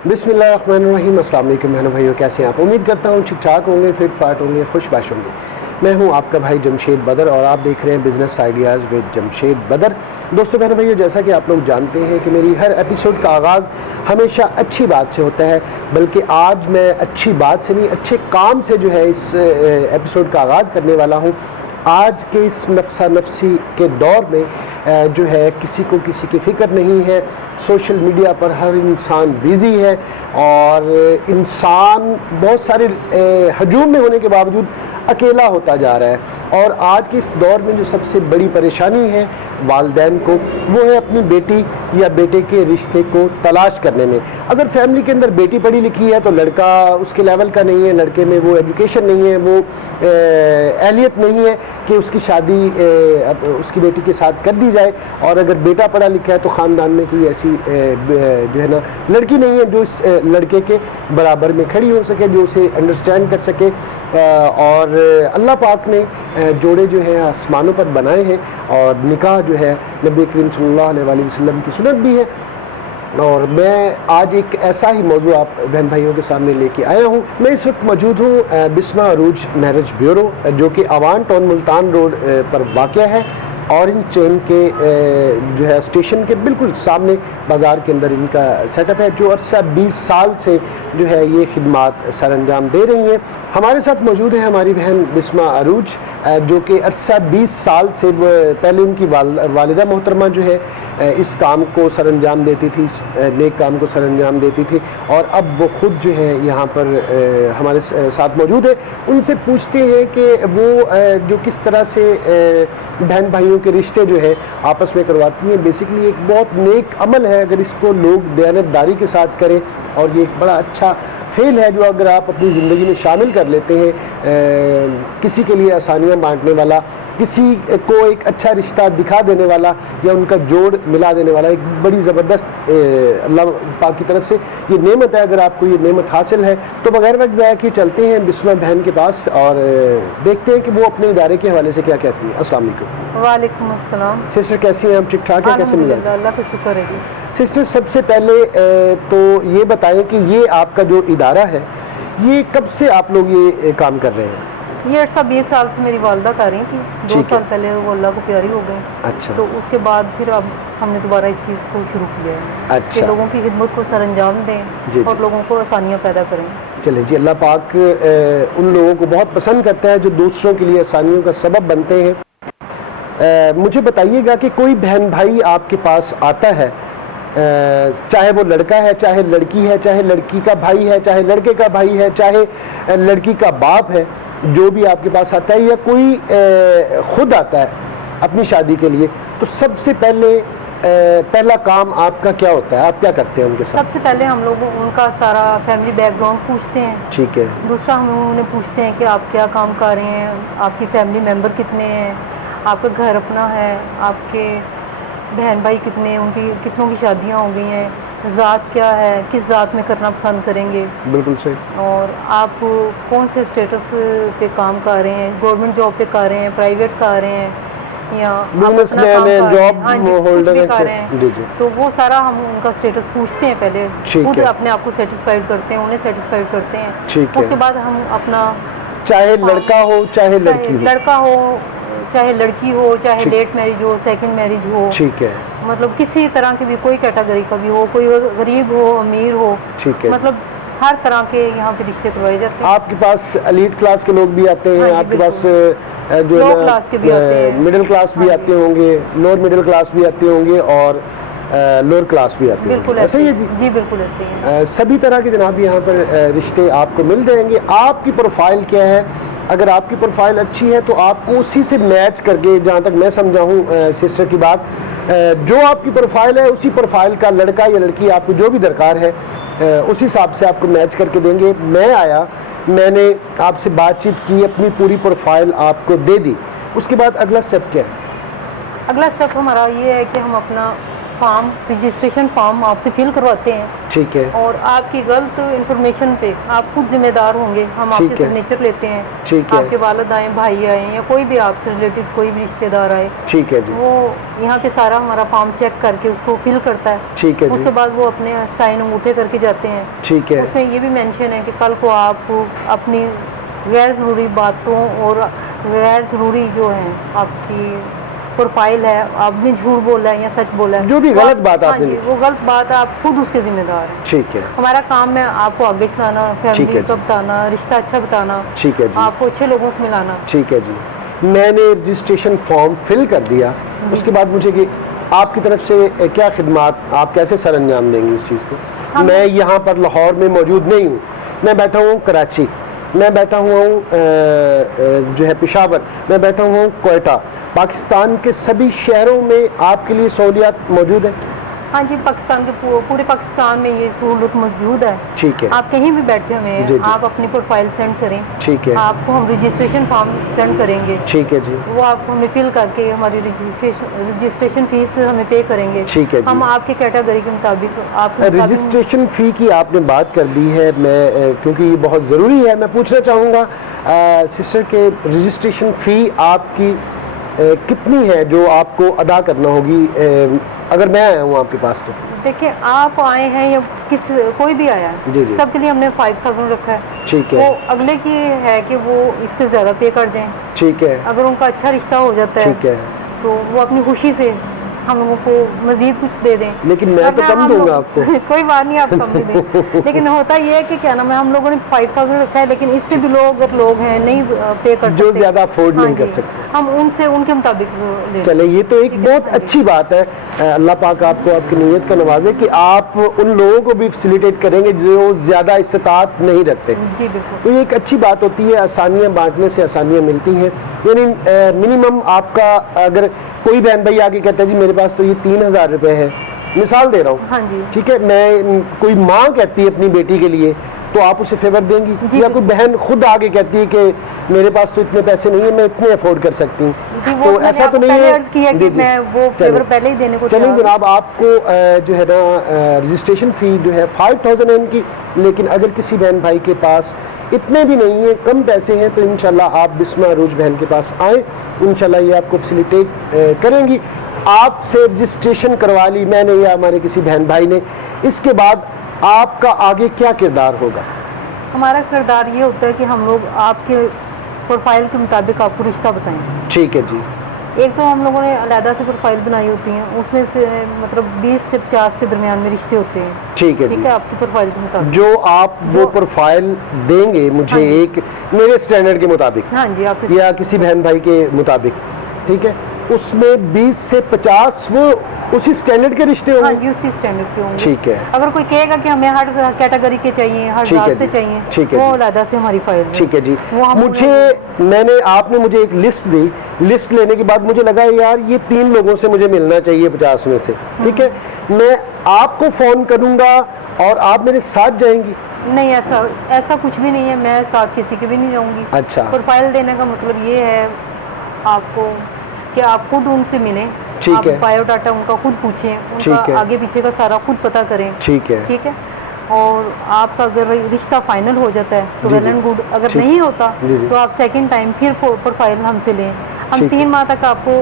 बिस्मिल्लाहिर्रहमानिर्रहीम। अस्सलाम वालेकुम बहनों भाइयों, कैसे हैं आप? उम्मीद करता हूँ ठीक ठाक होंगे, फिट फाट होंगे, खुशबाश होंगे। मैं हूँ आपका भाई जमशेद बदर और आप देख रहे हैं बिज़नेस आइडियाज़ विद जमशेद बदर। दोस्तों बहनों भाइयों, जैसा कि आप लोग जानते हैं कि मेरी हर एपिसोड का आगाज़ हमेशा अच्छी बात से होता है, बल्कि आज मैं अच्छी बात से नहीं अच्छे काम से जो है इस एपिसोड का आगाज़ करने वाला हूँ। आज के इस नफसा नफसी के दौर में जो है किसी को किसी की फ़िक्र नहीं है। सोशल मीडिया पर हर इंसान बिज़ी है और इंसान बहुत सारे हजूम में होने के बावजूद अकेला होता जा रहा है। और आज के इस दौर में जो सबसे बड़ी परेशानी है वालिदैन को, वो है अपनी बेटी या बेटे के रिश्ते को तलाश करने में। अगर फैमिली के अंदर बेटी पढ़ी लिखी है तो लड़का उसके लेवल का नहीं है, लड़के में वो एजुकेशन नहीं है, वो अहलियत नहीं है कि उसकी शादी उसकी बेटी के साथ कर दी जाए। और अगर बेटा पढ़ा लिखा है तो ख़ानदान में कोई ऐसी जो है ना लड़की नहीं है जो इस लड़के के बराबर में खड़ी हो सके, जो उसे अंडरस्टैंड कर सके। और अल्लाह पाक ने जोड़े जो हैं आसमानों पर बनाए हैं और निकाह जो है नबी करीम सल्लल्लाहु अलैहि वसल्लम की सुन्नत भी है। और मैं आज एक ऐसा ही मौजू आप बहन भाइयों के सामने लेके आया हूँ। मैं इस वक्त मौजूद हूँ बिस्मा अरूज मैरिज ब्यूरो, जो कि आवान टाउन मुल्तान रोड पर वाक़या है। ऑरेंज चेन के जो है स्टेशन के बिल्कुल सामने बाज़ार के अंदर इनका सेटअप है, जो अरसा 20 साल से जो है ये खिदमात सर अंजाम दे रही हैं। हमारे साथ मौजूद है हमारी बहन बिस्मा अरूज, जो कि अरसा 20 साल से पहले उनकी वालिदा मोहतरमा जो है इस काम को सर अंजाम देती थी, इस नेक काम को सर अंजाम देती थी। और अब वो ख़ुद जो है यहाँ पर हमारे साथ मौजूद है। उनसे पूछते हैं कि वो जो किस तरह से बहन भाइयों के रिश्ते जो है आपस में करवाती हैं। बेसिकली एक बहुत नेक अमल है अगर इसको लोग दयानतदारी के साथ करें, और ये एक बड़ा अच्छा फेल है जो अगर आप अपनी ज़िंदगी में शामिल कर लेते हैं। किसी के लिए आसानियाँ बांटने वाला, किसी को एक अच्छा रिश्ता दिखा देने वाला या उनका जोड़ मिला देने वाला एक बड़ी ज़बरदस्त अल्लाह पाक की तरफ से ये नेमत है। अगर आपको ये नेमत हासिल है तो बगैर वक्त ज़ाया किए चलते हैं बिस्मा बहन के पास और देखते हैं कि वो अपने इदारे के हवाले से क्या कहती हैं। अस्सलाम वालेकुम। वालेकुम अस्सलाम। सिस्टर कैसी हैं आप? ठीक ठाक है? कैसे मिल अल्लाह का शुक्र है जी। सिस्टर सबसे पहले तो ये बताएं कि ये आपका जो इदारा है ये कब से आप लोग ये काम कर रहे हैं? ये अरसा 20 साल से मेरी वालदा कर रही थी। 2 साल पहले वो अल्लाह को प्यारी हो गई। अच्छा। तो उसके बाद फिर अब हमने दोबारा इस चीज़ को शुरू किया है। अच्छा। कि लोगों की खिदमत को सर अंजाम दें जी, और लोगों को आसानियाँ पैदा करें। चलें जी, अल्लाह पाक उन लोगों को बहुत पसंद करता है जो दूसरों के लिए आसानियों का सबब बनते हैं। मुझे बताइएगा कि कोई बहन भाई आपके पास आता है, चाहे वो लड़का है, चाहे लड़की है, चाहे लड़की का भाई है, चाहे लड़के का भाई है, चाहे लड़की का बाप है, जो भी आपके पास आता है या कोई खुद आता है अपनी शादी के लिए, तो सबसे पहले पहला काम आपका क्या होता है? आप क्या करते हैं उनके साथ? सबसे पहले हम लोग उनका सारा फैमिली बैकग्राउंड पूछते हैं। ठीक है। दूसरा हम उन्हें पूछते हैं कि आप क्या काम कर रहे हैं, आपकी फैमिली मेम्बर कितने हैं, आपका घर अपना है, आपके बहन भाई कितने हैं, उनकी कितनों की शादियाँ हो गई हैं, ज़ात क्या है, किस ज़ात में करना पसंद करेंगे। बिल्कुल सही। और आप कौन से स्टेटस पे काम कर रहे हैं, गवर्नमेंट जॉब पे कर रहे हैं, प्राइवेट कर रहे हैं या बिजनेसमैन है, जॉब होल्डर है। जी जी। तो वो सारा हम उनका स्टेटस पूछते हैं पहले, खुद अपने आप को सेटिस्फाइड करते हैं, उन्हें सेटिस्फाइड करते हैं। ठीक है। उसके बाद हम अपना, चाहे लड़का हो चाहे लड़की हो, लड़का हो चाहे लड़की हो, चाहे लेट मैरिज हो, सेकंड मैरिज हो, ठीक है, मतलब किसी तरह की भी, कोई कैटेगरी का भी हो, कोई गरीब हो अमीर हो, ठीक है, मतलब हर तरह के यहाँ पे रिश्ते करवाए जाते हैं। आपके पास एलीट क्लास के लोग भी आते हैं? आपके पास जो लो क्लास के भी आते हैं, मिडिल क्लास भी आते होंगे, लोअर मिडिल क्लास भी आते होंगे और लोअर क्लास भी आते हैं? बिल्कुल ऐसे ही है जी। जी बिल्कुल ऐसे ही है। सभी तरह के जनाब यहाँ पर रिश्ते आपको मिल जाएंगे। आपकी प्रोफाइल क्या है? अगर आपकी प्रोफाइल अच्छी है तो आपको उसी से मैच करके, जहाँ तक मैं समझा हूँ सिस्टर की बात, जो आपकी प्रोफाइल है उसी प्रोफाइल का लड़का या लड़की आपको जो भी दरकार है उस हिसाब से आपको मैच करके देंगे। मैं आया, मैंने आपसे बातचीत की, अपनी पूरी प्रोफाइल आपको दे दी, उसके बाद अगला स्टेप क्या है? अगला स्टेप हमारा ये है कि हम अपना फॉर्म, रजिस्ट्रेशन फॉर्म आपसे फिल करवाते हैं, ठीक है, और आपकी गलत इंफॉर्मेशन पे आप खुद जिम्मेदार होंगे। हम ठीक आपके है। सिग्नेचर लेते हैं, ठीक है, आपके वालिद आए, भाई आए, या कोई भी आपसे रिलेटेड कोई भी रिश्तेदार आए, ठीक है जी, वो यहाँ पे सारा हमारा फॉर्म चेक करके उसको फिल करता है। ठीक है उसके जी, बाद वो अपने साइन अंगूठे करके जाते हैं। ठीक है, उसमें ये भी मेंशन है कि कल को आप अपनी गैर ज़रूरी बातों और गैर ज़रूरी जो है आपकी प्रोफाइल है, आपने झूठ बोला है या सच बोला है, जो भी वो गलत आप- बात हाँ आपने जी, लिखी। वो गलत बात है, आप खुद उसके जिम्मेदार हैं। ठीक है, हमारा काम है आपको आगे चलाना, ठीक है फैमिली जी। का बताना, रिश्ता अच्छा बताना, ठीक है जी, आपको अच्छे लोगों से मिलाना। ठीक है जी। मैंने रजिस्ट्रेशन फॉर्म फिल कर दिया, उसके बाद मुझे कि आपकी तरफ से क्या खिदमात, आप कैसे सर अंजाम देंगे इस चीज़ को? मैं यहाँ पर लाहौर में मौजूद नहीं हूँ, मैं बैठा हूँ कराची, मैं बैठा हुआ हूँ जो है पेशावर, मैं बैठा हुआ हूँ कोयटा। पाकिस्तान के सभी शहरों में आपके लिए सहूलियात मौजूद है? हाँ जी, पाकिस्तान के पूरे पाकिस्तान में ये सहूलत मौजूद है। ठीक है, आप कहीं भी बैठे हुए जी, हैं, जी। आप अपनी प्रोफाइल सेंड करें, ठीक है, आपको हम रजिस्ट्रेशन फॉर्म सेंड करेंगे, ठीक है जी, वो आप हमें फिल करके हमारी रजिस्ट्रेशन फीस हमें पे करेंगे। ठीक है जी। हम आपके कैटेगरी के मुताबिक आपके रजिस्ट्रेशन फ़ी की आपने बात कर दी है, मैं क्योंकि ये बहुत ज़रूरी है, मैं पूछना चाहूँगा सिस्टर के रजिस्ट्रेशन फ़ी आपकी कितनी है जो आपको अदा करना होगी अगर मैं आया हूँ आपके पास तो? देखिए, आप आए हैं या कोई भी आया है, जी, जी। सबके लिए हमने 5000 रखा है। ठीक वो है, अगले की है कि वो इससे ज़्यादा पे कर जाएं। ठीक है, अगर उनका अच्छा रिश्ता हो जाता है ठीक है, तो वो अपनी खुशी से हम लोगों को मजीद कुछ दे दें। लेकिन मैं तो वरना कम हम दूंगा लोग- आपको। कोई बात नहीं, आप कम भी दें। लेकिन होता ये है कि क्या नाम है, हम लोगों ने 5000 रखा है, लेकिन इससे भी लोग अगर लोग हैं नहीं पे कर सकते, जो ज़्यादा अफोर्ड हाँ नहीं कर जी, सकते। हम उनसे उनके मुताबिक ले। चले, ये तो एक ठीक है, बहुत हाँ जी। अच्छी बात है। अल्लाह पाक आपको आपकी नीयत का नवाजे कि आप उन लोगों को भी फैसिलिटेट करेंगे जो ज़्यादा इस्तात नहीं रखते। जी बिल्कुल। तो ये एक अच्छी बात होती है, आसानियाँ बांटने से आसानियाँ मिलती हैं। यानी मिनिमम आपका अगर कोई बहन भाई आके कहता है जी मेरे पास तो ये 3000 रुपये है, मिसाल दे रहा हूँ, हाँ जी, ठीक है, मैं कोई माँ कहती है अपनी बेटी के लिए तो आप उसे फेवर देंगी, जी, या कोई बहन खुद आगे कहती है कि मेरे पास तो इतने पैसे नहीं है, मैं इतने अफोर्ड कर सकती हूँ, जी, वो तो मैंने ऐसा तो आपको नहीं पहले है? अर्ज किया कि जी, जी। मैं वो चलिए। फेवर पहले ही देने को चलिए तैयार हूँ। जनाब, आपको जो है ना रजिस्ट्रेशन फ़ी जो है 5000 है इनकी, लेकिन अगर किसी बहन भाई के पास इतने भी नहीं है, कम पैसे हैं, तो इंशाल्लाह आप बिस्मा अरूज बहन के पास आएँ, इंशाल्लाह ये आपको फैसिलिटेट करेंगी। आपसे रजिस्ट्रेशन करवा ली मैंने या हमारे किसी बहन भाई ने, इसके बाद आपका आगे क्या किरदार होगा? हमारा किरदार ये होता है कि हम लोग आपके प्रोफाइल के मुताबिक आपको रिश्ता बताएं। ठीक है जी, एक तो हम लोगों ने अलहदा से प्रोफाइल बनाई होती हैं, उसमें से मतलब 20 से 50 के दरमियान में रिश्ते होते हैं। ठीक है ठीक जी। है, आपकी प्रोफाइल के मुताबिक। जो आप वो जो- प्रोफाइल देंगे मुझे हाँ जी। एक मेरे स्टैंडर्ड के मुताबिक हाँ जी, आपके या किसी बहन भाई के मुताबिक, ठीक है, उसमें 20 से 50 वो उसी स्टैंडर्ड के रिश्ते हाँ होंगे? जी, उसी स्टैंडर्ड के होंगे। ठीक है, अगर कोई कहेगा कि हमें हर कैटेगरी के चाहिए, हर ठीक है जात से जी, चाहिए, ठीक है वो जी। अलहदा से हमारी फाइल में। ठीक है जी। वो हम आपने मुझे एक लिस्ट दी, लिस्ट लेने के बाद मुझे लगा यार ये 3 लोगों से मुझे मिलना चाहिए 50 में से, ठीक है, मैं आपको फ़ोन करूँगा और आप मेरे साथ जाएंगी? नहीं, ऐसा कुछ भी नहीं है, मैं साथ किसी के भी नहीं जाऊंगी। अच्छा, प्रोफाइल देने का मतलब ये है आपको कि आप खुद उनसे मिलें, ठीक आप है। बायोडाटा उनका खुद पूछें, ठीक उनका है। आगे पीछे का सारा खुद पता करें। ठीक है, ठीक है, और आपका अगर रिश्ता फाइनल हो जाता है तो जी, वेल जी। And good. अगर ठीक। नहीं होता जी, जी। तो आप सेकंड टाइम फिर प्रोफाइल हमसे लें, हम ठीक है। 3 माह तक आपको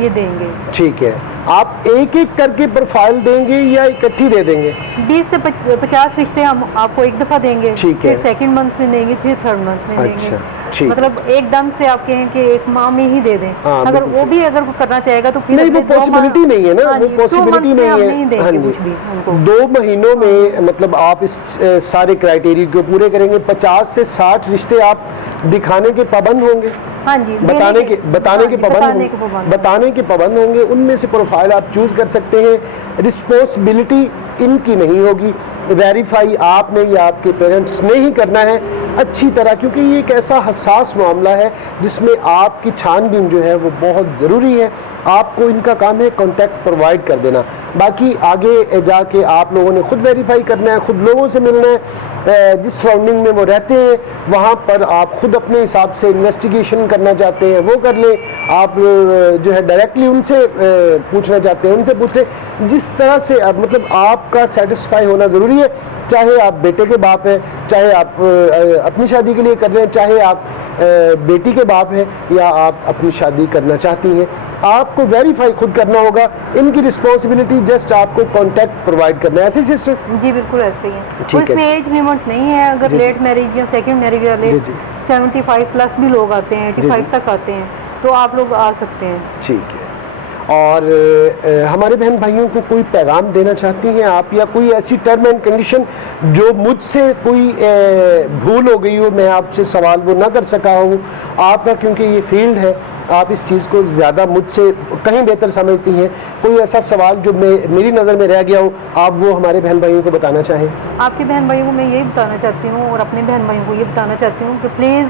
ये देंगे। ठीक है। आप एक एक करके प्रोफाइल देंगे या इकट्ठी दे देंगे? 20 से 50 रिश्ते हम आपको एक दफ़ा देंगे, ठीक है। फिर सेकंड मंथ में देंगे, फिर थर्ड मंथ में देंगे। अच्छा, ठीक। मतलब एकदम से आप कहें कि एक माह में ही दे दें, हाँ, अगर बिल्कुल वो भी अगर वो करना चाहेगा तो फिर नहीं, वो अपने 2 पॉसिबिलिटी माह- नहीं है ना, हाँ वो जी, 2 पॉसिबिलिटी months में हम नहीं नहीं है। देंगे हाँ जी, कुछ भी उनको। 2 महीनों में मतलब आप इस सारे क्राइटेरिया को पूरे करेंगे, 50 से 60 रिश्ते आप दिखाने के पाबंद होंगे, हाँ जी, बताने के हाँ जी, बताने के पाबंद। बताने के पाबंद होंगे। उनमें से प्रोफाइल आप चूज कर सकते हैं। रिस्पॉन्सिबिलिटी इनकी नहीं होगी, वेरीफाई आपने या आपके पेरेंट्स ने ही करना है। अच्छी तरह, क्योंकि ये एक ऐसा हसास मामला है जिसमें आपकी छानबीन जो है वो बहुत ज़रूरी है। आपको इनका काम है कॉन्टैक्ट प्रोवाइड कर देना, बाकी आगे जाके आप लोगों ने खुद वेरीफाई करना है, खुद लोगों से मिलना है, जिस सराउंडिंग में वो रहते हैं वहाँ पर आप खुद अपने हिसाब से इन्वेस्टिगेशन करना चाहते हैं वो कर लें। आप जो है डायरेक्टली उनसे पूछना चाहते हैं उनसे पूछें। जिस तरह से मतलब आपका सेटिस्फाई होना ज़रूरी है, चाहे आप बेटे के बाप हैं, चाहे आप अपनी शादी के लिए कर रहे हैं, चाहे आप बेटी के बाप हैं या आप अपनी शादी करना चाहती हैं, आपको वेरीफाई खुद करना होगा। इनकी रिस्पॉन्सिबिलिटी जस्ट आपको कॉन्टैक्ट प्रोवाइड करना है। ऐसे सिस्टर? जी बिल्कुल ऐसे ही है, ठीक है। उसमें एज लिमिट नहीं है। अगर लेट मैरिज या सेकंड मैरिज वाले 75 प्लस भी लोग आते हैं, 85 तक आते हैं, तो आप लोग आ सकते हैं। ठीक है। और हमारे बहन भाइयों को कोई पैगाम देना चाहती हैं आप, या कोई ऐसी टर्म एंड कंडीशन जो मुझसे कोई भूल हो गई हो, मैं आपसे सवाल वो ना कर सका हूँ आपका, क्योंकि ये फील्ड है, आप इस चीज़ को ज़्यादा मुझसे कहीं बेहतर समझती हैं, कोई ऐसा सवाल जो मेरी नज़र में रह गया हो, आप वो हमारे बहन भाइयों को बताना चाहें? आपके बहन भाइयों को मैं यही बताना चाहती हूँ और अपने बहन भाइयों को ये बताना चाहती हूँ कि प्लीज़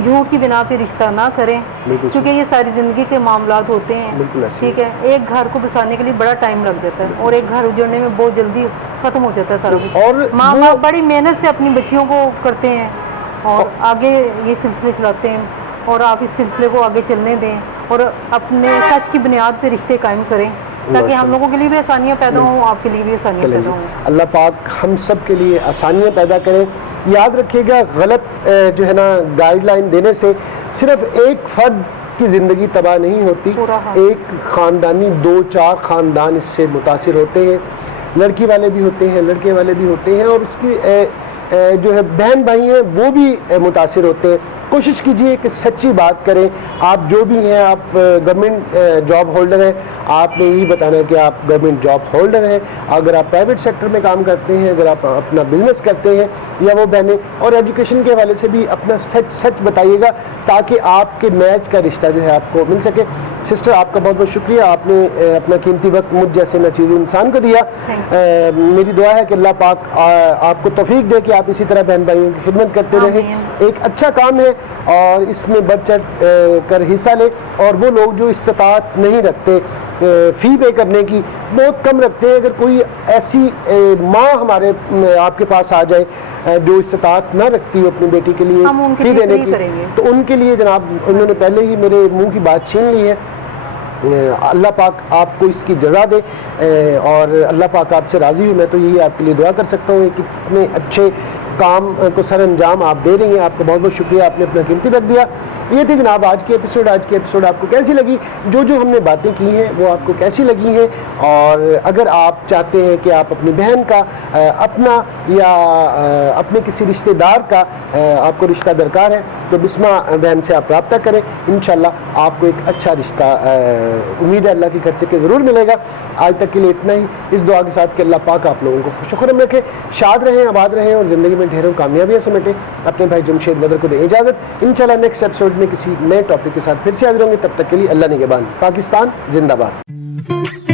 झूठ की बिना पे रिश्ता ना करें, क्योंकि ये सारी ज़िंदगी के मामलात होते हैं। ठीक है, एक घर को बसाने के लिए बड़ा टाइम लग जाता है और एक घर उजड़ने में बहुत जल्दी ख़त्म हो जाता है सारा कुछ। और माँ बाप बड़ी मेहनत से अपनी बच्चियों को करते हैं और आगे ये सिलसिले चलाते हैं, और आप इस सिलसिले को आगे चलने दें और अपने सच की बुनियाद पे रिश्ते कायम करें, ताकि हम लोगों के लिए भी आसानियाँ पैदा हों, आपके लिए भी आसानियाँ पैदा हों। अल्लाह पाक हम सब के लिए आसानियाँ पैदा करें। याद रखिएगा, गलत जो है ना गाइडलाइन देने से सिर्फ एक फर्द की ज़िंदगी तबाह नहीं होती, एक ख़ानदानी 2-4 ख़ानदान इससे मुतासिर होते हैं। लड़की वाले भी होते हैं, लड़के वाले भी होते हैं, और उसकी जो है बहन भाई हैं वो भी मुतासिर होते हैं। कोशिश कीजिए कि सच्ची बात करें। आप जो भी हैं, आप गवर्नमेंट जॉब होल्डर हैं, आपने यही बताना है कि आप गवर्नमेंट जॉब होल्डर हैं। अगर आप प्राइवेट सेक्टर में काम करते हैं, अगर आप अपना बिजनेस करते हैं, या वो बहनें, और एजुकेशन के हवाले से भी अपना सच बताइएगा, ताकि आपके मैच का रिश्ता जो है आपको मिल सके। सिस्टर, आपका बहुत बहुत शुक्रिया, आपने अपना कीमती वक्त मुझ जैसे नचीज़ इंसान को दिया। मेरी दुआ है कि अल्लाह पाक आपको तौफीक दे कि आप इसी तरह बहन भाइयों की खिदमत करते रहें। एक अच्छा काम है और इसमें बढ़ चढ़ कर हिस्सा ले। और वो लोग जो इस्तिताअत नहीं रखते फ़ी पे करने की, बहुत कम रखते हैं, अगर कोई ऐसी माँ हमारे आपके पास आ जाए जो इस्तिताअत ना रखती हो अपनी बेटी के लिए फ़ी देने की, तो उनके लिए जनाब उन्होंने पहले ही मेरे मुंह की बात छीन ली है। अल्लाह पाक आपको इसकी जज़ा दे और अल्लाह पाक आपसे राज़ी हो। मैं तो यही आपके लिए दुआ कर सकता हूँ कि कितने अच्छे काम को सर अंजाम आप दे रही हैं। आपका बहुत बहुत शुक्रिया, आपने अपना कीमती वक्त दिया। ये थी जनाब आज की एपिसोड आपको कैसी लगी, जो हमने बातें की हैं वो आपको कैसी लगी हैं, और अगर आप चाहते हैं कि आप अपनी बहन का अपना या अपने किसी रिश्तेदार का आपको रिश्ता दरकार है, तो बिस्मा बहन से आप रब्ता करें। इंशाल्लाह आपको एक अच्छा रिश्ता उम्मीद है अल्लाह की घर से के ज़रूर मिलेगा। आज तक के लिए इतना ही, इस दुआ के साथ कि अल्लाह पाक आप लोगों को खुश रखे, शाद रहें, आबाद रहें और ज़िंदगी में ढेरों कामयाबियाँ समेटें। अपने भाई जमशेद बदर को दें इजाज़त। इंशाल्लाह नेक्स्ट एपिसोड में किसी नए टॉपिक के साथ फिर से हाजिर होंगे। तब तक के लिए अल्लाह निगहबान। पाकिस्तान जिंदाबाद।